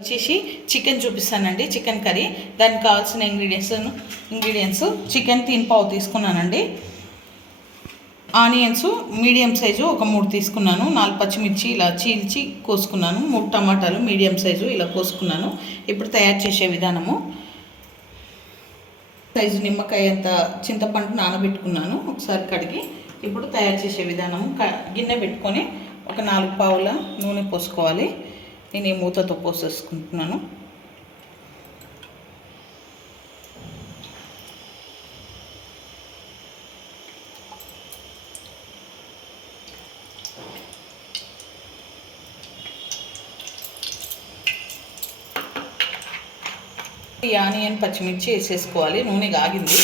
వచ్చేసి చికెన్ చూపిస్తానండి. Chicken curry. దానికి కావాల్సిన ఇంగ్రీడియంట్స్ చికెన్ 3 పావు తీసుకున్నానండి. ఆనియన్స్ మీడియం సైజు ఒక 3 తీసుకున్నాను. 4 పచ్చిమిర్చి ఇలా చీల్చి కోసుకున్నాను. 3 టమాటాలు మీడియం సైజు ఇలా కోసుకున్నాను. ఇప్పుడు తయారు చేసే విధానము: సైజు నిమ్మకాయ అంత చింతపండు నానబెట్టుకున్నాను ఒకసారి కడిగి. ఇప్పుడు తయారు చేసే విధానము: గిన్నె పెట్టుకొని ఒక 4 పావుల నూనె పోసుకోవాలి. నేను ఈ మూతతో పోసేసుకుంటున్నాను. ఈ ఆనియన్ పచ్చిమిర్చి వేసేసుకోవాలి. నూనె కాగింది.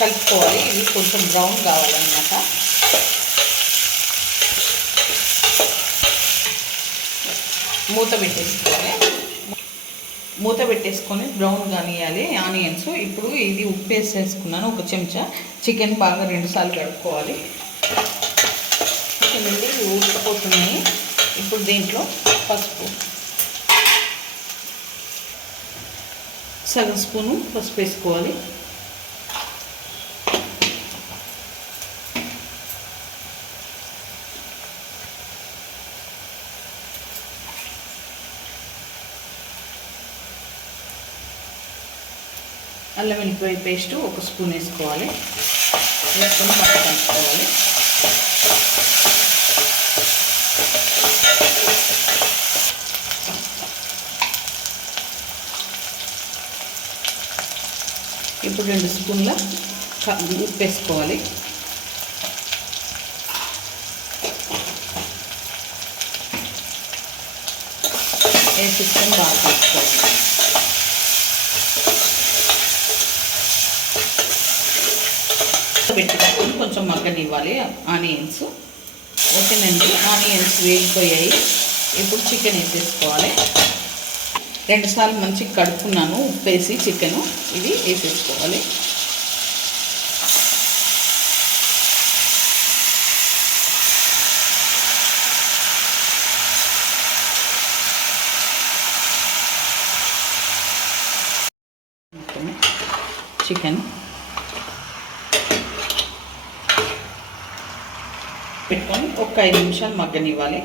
కలుపుకోవాలి. ఇది కొంచెం బ్రౌన్ కావాలన్నమాట. మూత పెట్టేసుకొని బ్రౌన్ కానియాలి ఆనియన్స్. ఇప్పుడు ఇది ఉప్పు వేసేసుకున్నాను ఒక చెంచా. చికెన్ బాగా 2 సార్లు కడుక్కోవాలి. చికెన్ ఉడికిపోతున్నాయి. ఇప్పుడు దీంట్లో పసుపు, సగం స్పూను పసుపు వేసుకోవాలి. అల్లం వెల్లిపాయ పేస్టు 1 స్పూన్ వేసుకోవాలి. వేసుకొని బాగా కలుపుకోవాలి. ఇప్పుడు 2 స్పూన్ల ఉప్పు వేసుకోవాలి. వేసుకొని బాగా కలుపుకోవాలి. పెట్టుకొని కొంచెం మగ్గనివ్వాలి ఆనియన్స్. ఓకేనండి, ఆనియన్స్ వేగిపోయాయి. ఇప్పుడు చికెన్ వేసేసుకోవాలి. 2 సార్లు మంచిగా కడుక్కున్నాను ఉప్పు వేసి చికెను. ఇది వేసేసుకోవాలి. చికెన్ పెట్టుకొని ఒక 5 నిమిషాలు మగ్గనివ్వాలి.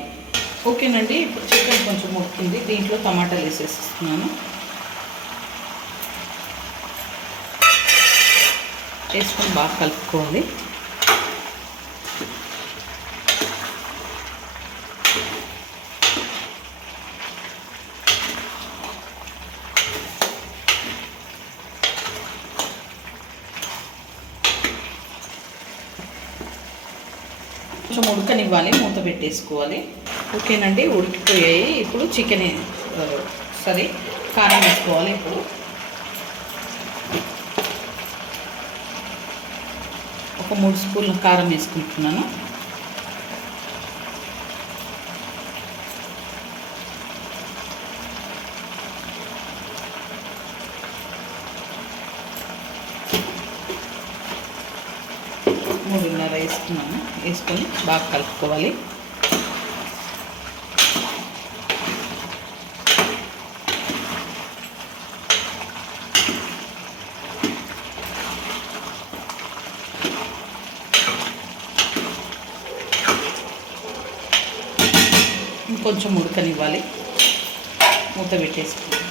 ఓకేనండి, ఇప్పుడు చికెన్ కొంచెం ఉడికింది. దీంట్లో టమాటాలు వేసేస్తున్నాను. వేసుకొని బాగా కలుపుకోవాలి. కొంచెం ఉడకనివ్వాలి. మూత పెట్టేసుకోవాలి. ఓకేనండి, ఉడికిపోయాయి. ఇప్పుడు చికెన్ కారం వేసుకోవాలి. ఇప్పుడు ఒక 3 స్పూన్ల కారం వేసుకుంటున్నాను. మూడున్నర వేసుకున్నాను. వేసుకొని బాగా కలుపుకోవాలి. ఇంకొంచెం ఉడకనివ్వాలి. మూత పెట్టేసుకోవాలి.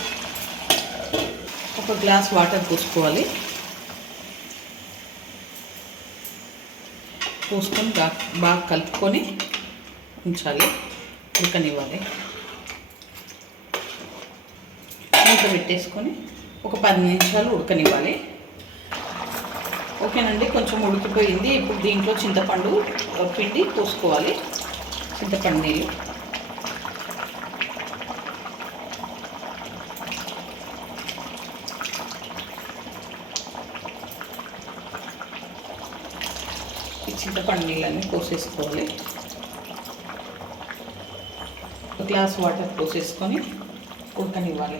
ఒక గ్లాస్ వాటర్ పోసుకోవాలి. పోసుకొని బాగా కలుపుకొని ఉంచాలి. ఉడకనివ్వాలి. మూత పెట్టేసుకొని ఒక 10 నిమిషాలు ఉడకనివ్వాలి. ఓకేనండి, కొంచెం ఉడికిపోయింది. ఇప్పుడు దీంట్లో చింతపండు పిండి పోసుకోవాలి. చింతపండు నీళ్ళు చింతపండు నీళ్ళని పోసేసుకోవాలి. ఒక గ్లాస్ వాటర్ పోసేసుకొని ఉడకనివ్వాలి.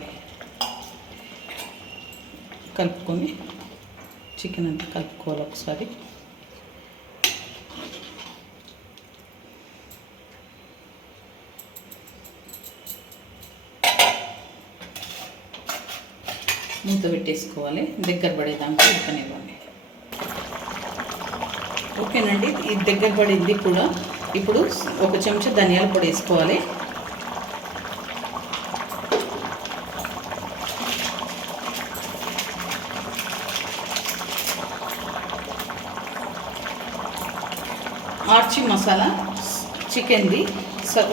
కలుపుకొని చికెన్ అంతా కలుపుకోవాలి ఒకసారి. మూత పెట్టేసుకోవాలి, దగ్గర పడేదాకా ఉడకనివ్వాలి. ఓకేనండి, ఇది దగ్గర పడింది కూడా. ఇప్పుడు ఒక చెంచా ధనియాల పొడి వేసుకోవాలి. ఆర్చి మసాలా చికెన్ది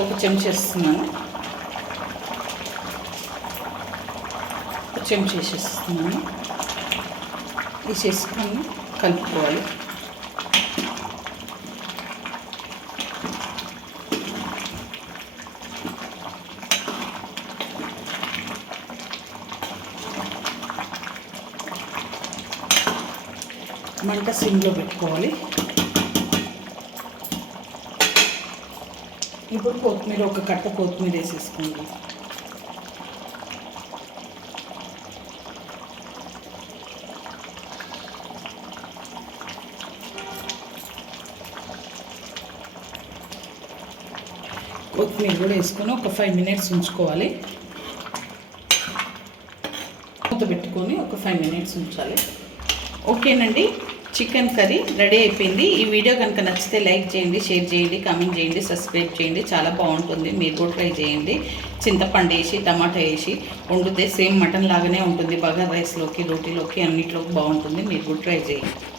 ఒక చెంచా వేస్తున్నాను, ఒక చెంచా వేసేస్తున్నాను. వేసేసుకొని కలుపుకోవాలి. మంట సిమ్లో పెట్టుకోవాలి. ఇప్పుడు కొత్తిమీర, ఒక కట్ట కొత్తిమీర వేసేసుకోండి. కొత్తిమీర కూడా వేసుకొని ఒక 5 మినిట్స్ ఉంచుకోవాలి. మూత పెట్టుకొని ఒక 5 మినిట్స్ ఉంచాలి. ఓకేనండి, చికెన్ కర్రీ రెడీ అయిపోయింది. ఈ వీడియో కనుక నచ్చితే లైక్ చేయండి, షేర్ చేయండి, కామెంట్ చేయండి, సబ్స్క్రైబ్ చేయండి. చాలా బాగుంటుంది, మీరు కూడా ట్రై చేయండి. చింతపండు వేసి టమాటా వేసి వండితే సేమ్ మటన్ లాగానే ఉంటుంది. బగారా రైస్లోకి, రోటీలోకి అన్నిట్లోకి బాగుంటుంది. మీరు కూడా ట్రై చేయండి.